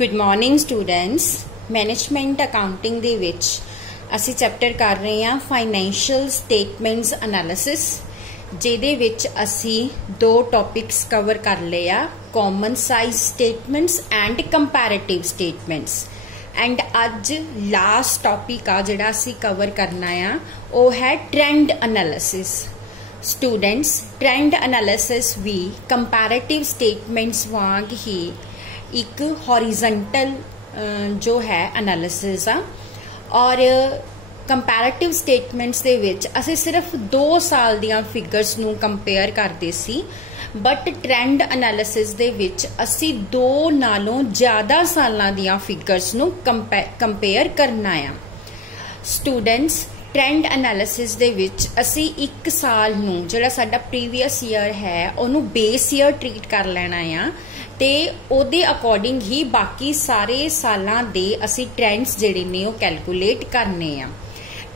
Good morning students. Management accounting दे विच असी चैप्टर कर रहे हैं फाइनैंशियल स्टेटमेंट्स एनालिसिस, जिहदे विच असी दो टॉपिक्स कवर कर ले आ, common size statements and comparative statements. And अज लास्ट टॉपिक आ जिहड़ा असी कवर करना आ वो है trend analysis. Students, trend analysis भी कंपैरेटिव स्टेटमेंट्स वांग ही एक हॉरिजेंटल जो है एनालिसिस आ, और कंपैरेटिव स्टेटमेंट्स दे विच असी सिर्फ 2 साल दियां फिगर्स नूं कंपेयर करते सी, बट ट्रेंड एनालिसिस दे विच असी 2 नालों ज़्यादा सालां दियां फिगर्स नूं कंपेयर करना आ। स्टूडेंट्स, ट्रेंड एनालिसिस दे विच असी 1 साल नूं जिहड़ा साडा प्रीवियस ईयर है उहनूं बेस ईयर ट्रीट कर लेना आ, ते ओदे अकॉर्डिंग ही बाकी सारे सालां दे असी ट्रेंड्स जिहड़े ने वो कैलकुलेट करने आ।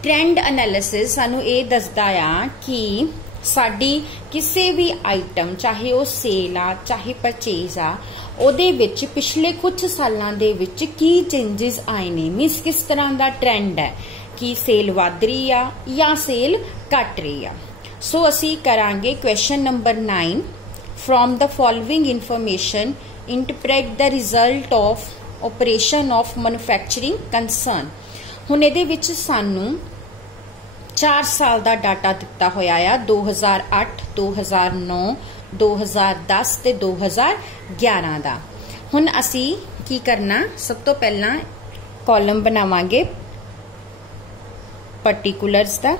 ट्रेंड एनालिसिस सानू ये दसदा आ कि साडी किसी भी आइटम, चाहे वो सेल आ चाहे परचेज आ, ओदे विच पिछले कुछ सालां दे विच की चेंजेस आए ने, मीनस किस तरह का ट्रेंड है कि सेल वध रही आ या सेल घट रही आ। सो असी करांगे question number 9। From the following information, interpret the result of operation of manufacturing concern। हुण इहदे विच सानू 4 साल दा डाटा दिता होया आ, 2008, 2009, 2010 ते 2011 दा। हुण असी की करना, सब तो पहला कॉलम बनावांगे पर्टिकुलर्स दा,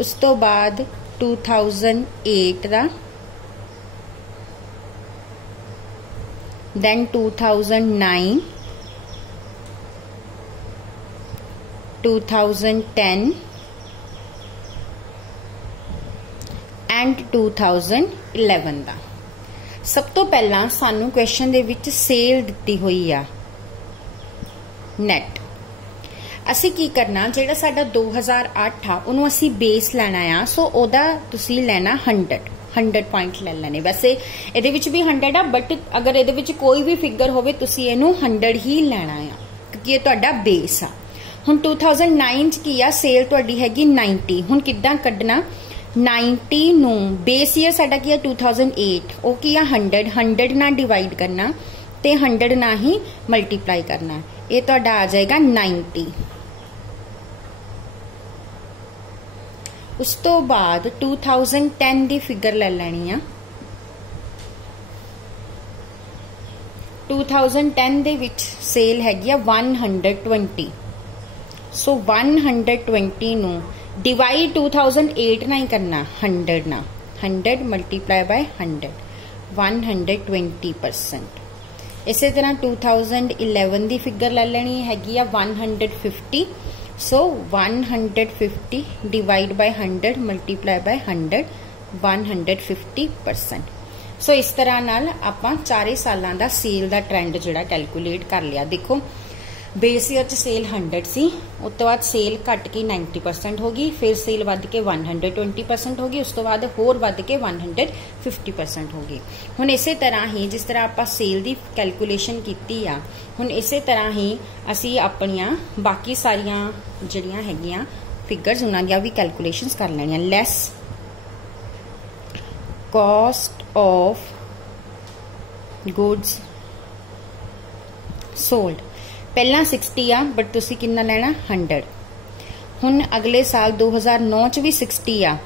उस तो बाद 2008 दा, then 2009, 2010 एंड 2011 दा। सब तो पहला सानू क्वेश्चन दे विच सेल दिती हुई आ नेट। असी की करना, जेड़ा साडा 2008 आ उन्होंने असी बेस लेना आ, सो ओदा तुसी लेना 100 पॉइंट ले लेने। वैसे इहदे विच भी 100 आ, बट अगर इहदे विच कोई भी फिगर होवे तुसी इहनू 100 ही लेना आ, क्योंकि ये तुहाडा बेस आ। हुण 2009 च की आ, सेल तुहाडी हैगी 90। हुण किद्दां कड्ढना, 90 नू बेस ईयर साडा की आ 2008, ओ की आ 100 ना डिवाइड करना ते 100 ना ही मल्टीप्लाई करना, ये तुहाडा आ जाएगा 90। उस तो बाद 2010 दी फिगर ले लेनी आ। 2010 दे विच सेल हैगी आ 120, सो 120 नू डिवाइड 2008 ना ही करना, 100 ना, 100 मल्टीप्लाई बाय 100, 120%। इसी तरह 2011 दी फिगर ले लेनी हैगी आ 150, सो 150 डिवाइड बाय 100 मल्टीप्लाई बाय 100, 150%। सो इस तरह नाल आपां 4 सालां दा सेल दा ट्रेंड जिहड़ा कैलकुलेट कर लिया। देखो बेस ईयर च सेल 100 सी, उस तो बाद सेल घट के 90% हो गई, फिर सेल वध के 120% हो गई, उस तो बाद होर वध के 150% हो गई। हुण इसे तरह ही जिस तरह आपां सेल दी कैलकुलेशन कीती आ, हुण इसे तरह ही असी अपनियां बाकी सारियां जिहड़ियां हैगियां फिगर्स उन्हां दियां भी कैलकुलेशनस कर लैणियां। Lace cost of goods sold, पहला 60 आ, बट तुसी कितना लेना 100। हुण अगले साल 2009 च भी 60 आ,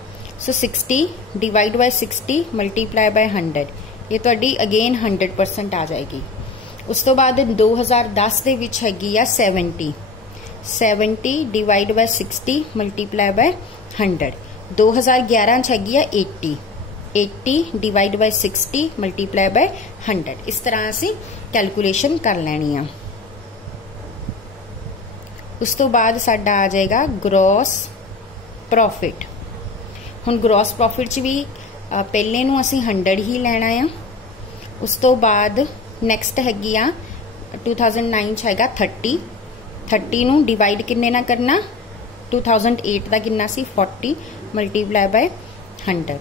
सो 60 डिवाइड बाय 60 मल्टीप्लाई बाय 100, ये तुहाडी अगेन 100% आ जाएगी। उस तो बाद 2010 दे विच हैगी आ 70 डिवाइड बाय 60 मल्टीप्लाई बाय 100। 2011 च हैगी आ 80 डिवाइड बाय 60 मल्टीप्लाई बाय 100। इस तरह असी कैलकुलेशन कर लैनी आ। उस तो बाद साडा आ जाएगा ग्रॉस प्रॉफिट। हुण ग्रॉस प्रॉफिट च भी पहले नूं असी 100 ही लेना आ। उस तो बाद नैक्सट हैगी आ 2009 च हैगा 30 नूं डिवाइड किन्ने ना करना 2008 ਦਾ कितना सी 40 मल्टीप्लाई बाय 100।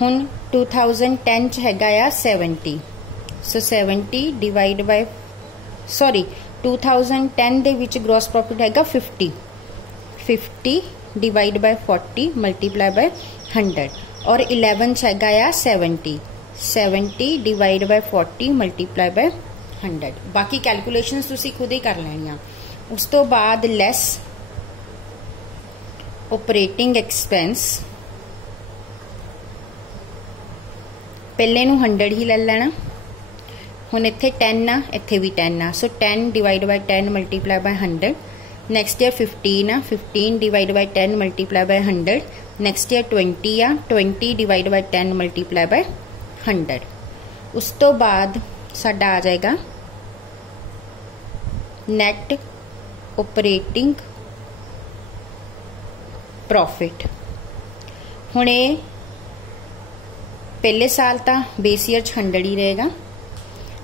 हुण 2010 च हैगा आ 70, सो 70 divide by 2010 they which gross profit हैगा 50 डिवाइड बाय 40 मल्टीप्लाई बाय 100। और 11 च हैगा आ 70 डिवाइड बाय 40 मल्टीप्लाई बाय 100। बाकी कैलकुलेशंस तुसी खुद ही कर लैनियां। उस तो बाद लैस ऑपरेटिंग एक्सपेंस, पहले नूं 100 ही ले लेना। हुण इत्थे 10 आ, इत्थे भी 10 आ, so 10 divide by 10 multiply by 100। Next year 15 आ, 15 divide by 10 multiply by 100। Next year 20 आ, 20 डिवाइड बाय 10 मल्टीप्लाई बाय 100। उस तो बाद साडा आ जाएगा नैट ऑपरेटिंग प्रॉफिट। हुण ये पहले साल तो बेस ईयर 100 ही रहेगा।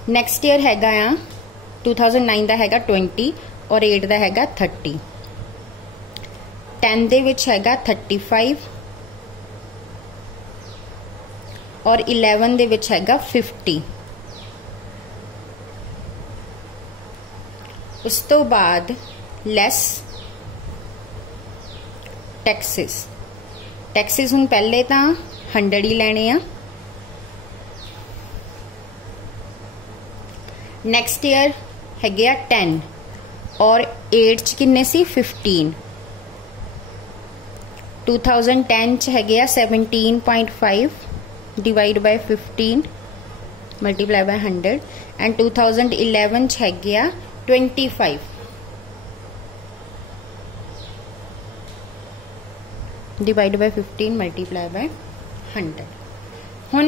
नैक्सट ईयर हैगा आ 2009 का हैगा 20 और 8 का हैगा 30। 10 दे विच हैगा 35 और 11 दे विच हैगा 50। उस तो बाद लैस टैक्सिस हुण पहले तो 100 ही लेने आ। नैक्सट ईयर हैगे आ 10 और 8 च किन्ने सी 15। 2010 च हैगे आ 17.5 divide by 15 multiply by 100 and 2011 च हैगे आ 25 डिवाइड बाय 15 मल्टीप्लाई बाय 100। हुण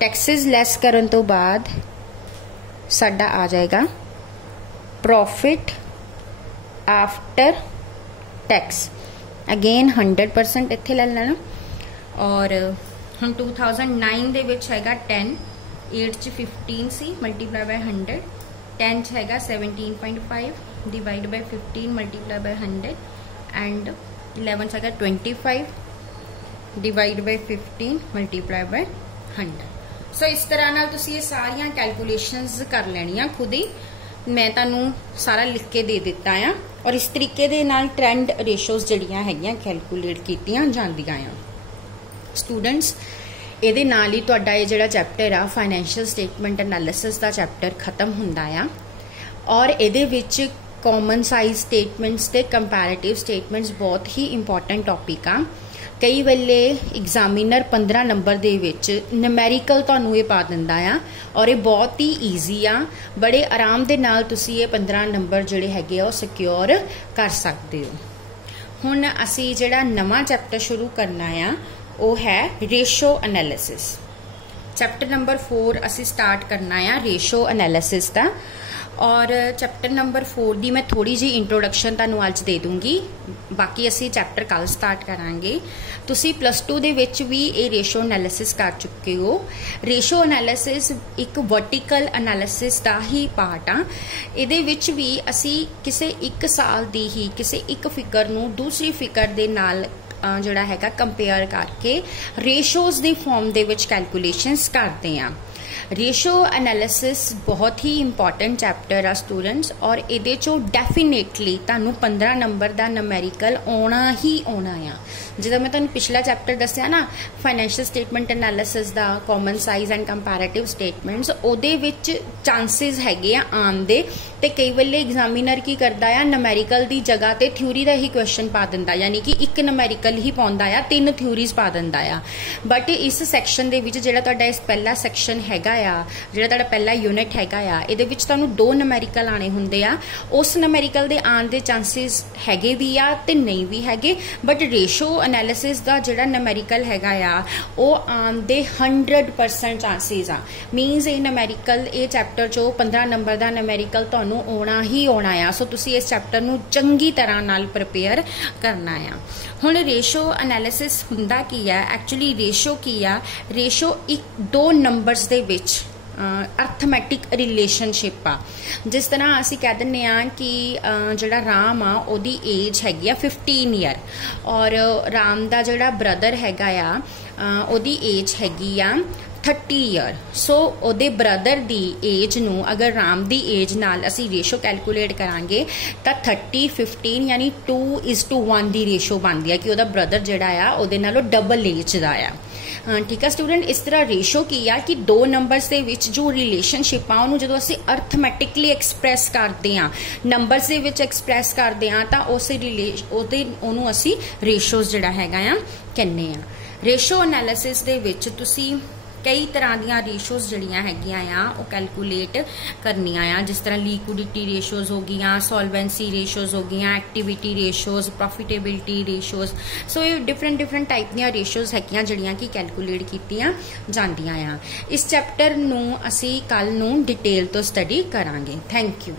टैक्सिस लैस करन तो बाद साडा आ जाएगा प्रॉफिट आफ्टर टैक्स। अगेन 100% इत्थे ले लेना। और हम 2009 दे विच हैगा 10, 8 च 15 सी मल्टीप्लाई बाय 100। 10 च हैगा 17.5 divide by 15 multiply by 100 and 11 च हैगा 25 डिवाइड बाय 15 मल्टीप्लाई बाय 100। सो इस तरह नाल तुसी ये सारियां कैलकुलेशंस कर लैनियां खुद ही। मैं तुहानू सारा लिख के दे दिता आ और इस तरीके दे नाल ट्रेंड रेशोज जड़ियां हैगियां कैलकुलेट कीतियां जांदियां आ। स्टूडेंट्स ਇਹਦੇ ਨਾਲ ही ਤੁਹਾਡਾ ਇਹ ਜਿਹੜਾ ਚੈप्टर आ फाइनैशियल स्टेटमेंट एनालिसिस का चैप्टर खत्म ਹੁੰਦਾ ਆ। और ਇਹਦੇ ਵਿੱਚ कॉमन साइज स्टेटमेंट्स ते कंपैरेटिव स्टेटमेंट्स बहुत ही इंपॉर्टेंट टॉपिक आ। कई वेले एग्जामिनर 15 नंबर दे विच न्यूमेरिकल तुहानू ये पा दिंदा आ और ये बहुत ही ईजी आ। बड़े आराम दे नाल तुसी ये 15 नंबर जिहड़े हैगे आ सिक्योर कर सकते हो। हुण असी जिहड़ा नवां चैप्टर शुरू करना आ वो है रेशो एनालिसिस। चैप्टर नंबर 4 असी स्टार्ट करना है रेशो एनालिसिस का। और चैप्टर नंबर 4 की मैं थोड़ी जी इंट्रोडक्शन तुहानू अज दे दूंगी, बाकी असी चैप्टर कल स्टार्ट करांगे। तुसी +2 दे विच भी ये रेशो एनालिसिस कर चुके हो। रेशो एनालिसिस एक वर्टिकल एनालिसिस का ही पार्ट आ। इहदे विच भी असी किसी एक साल दी ही किसी एक फिगर नू दूसरी फिगर दे नाल जोड़ा हैगा कंपेयर करके ratios the form they which calculations करते हैं। रेशो एनालिसिस बहुत ही इंपॉर्टेंट चैप्टर आ स्टूडेंट्स और इहदे चो डेफिनेटली तुहानू 15 नंबर का न्यूमेरिकल आना ही आना आ। जिदा मैं तुहानू पिछला चैप्टर दस्सिया ना फाइनैशियल स्टेटमेंट एनालिसिस का common size and comparative statements, उहदे विच चांसिस हैगे आ आन दे। ते कई वेले एग्जामिनर की करदा आ न्यूमेरिकल की जगह ते थ्योरी का ही क्वेश्चन पा दिंदा, यानी कि एक न्यूमेरिकल ही पाउंदा आ, 3 थ्योरीज पा दिंदा आ। बट इस सैक्शन दे विच जिहड़ा तुहाडा इस पहला सैक्शन हैगा आ, जिहड़ा तुहाडा पहला यूनिट हैगा आ, इहदे विच तुहानू 2 न्यूमेरिकल आने हुंदे आ। उस न्यूमेरिकल दे आन दे चांसिस हैगे भी आ ते नहीं भी हैगे। बट रेशो एनालिसिस का जिहड़ा न्यूमेरिकल हैगा आ वो आन दे 100% चांसिस आ। मीनस ये न्यूमेरिकल ये चैप्टर चो 15 नंबर का न्यूमेरिकल तुहानू आना ही आना आ। सो तुसी इस चैप्टर नू चंगी तरह नाल प्रिपेयर करना आ। हुण रेशो एनालिसिस हुंदा की आ, एक्चुअली रेशो की आ, ratio 2 numbers they which arithmetic relationship आ। जिस तरह असी कह दिंदे आ कि जिहड़ा राम आ ओदी एज हैगी आ 15 ईयर और राम दा जिहड़ा ब्रदर हैगा आ ओदी एज हैगी आ 30 ईयर। सो ओदे ब्रदर दी एज नू अगर राम दी एज नाल असी रेशो कैलकुलेट करांगे तो 30-15 यानी 2:1 दी रेशो बनदी है कि ओदा ब्रदर जिहड़ा आ ओदे नालों डबल एज दा आ। ठीक है स्टूडेंट, इस तरह रेशो की आ कि दो नंबरस दे विच जो रिलेशनशिप आ उहनूं जदों असीं अर्थमैटिकली एक्सप्रैस करते हैं, नंबरस दे विच एक्सप्रैस करते हैं तो उस उहनूं असीं रेशोज जिहड़ा हैगा आ कहने आ। रेशो एनालिसिस दे विच तुसीं कई तरह दियां रेशोज जड़ियां हैगियां आ वो कैलकुलेट करनियां आ, जिस तरह लिक्विडिटी रेशोज हो गई, सॉल्वेंसी रेशोज हो गई, एक्टिविटी रेशोज, प्रॉफिटेबिलिटी रेशोज। सो ये डिफरेंट टाइप दियां रेशोज हैगियां जड़ियां कि कैलकुलेट कीतियां जांदियां आ। इस चैप्टर नूं असीं कल नूं डिटेल तो स्टडी करांगे। Thank you.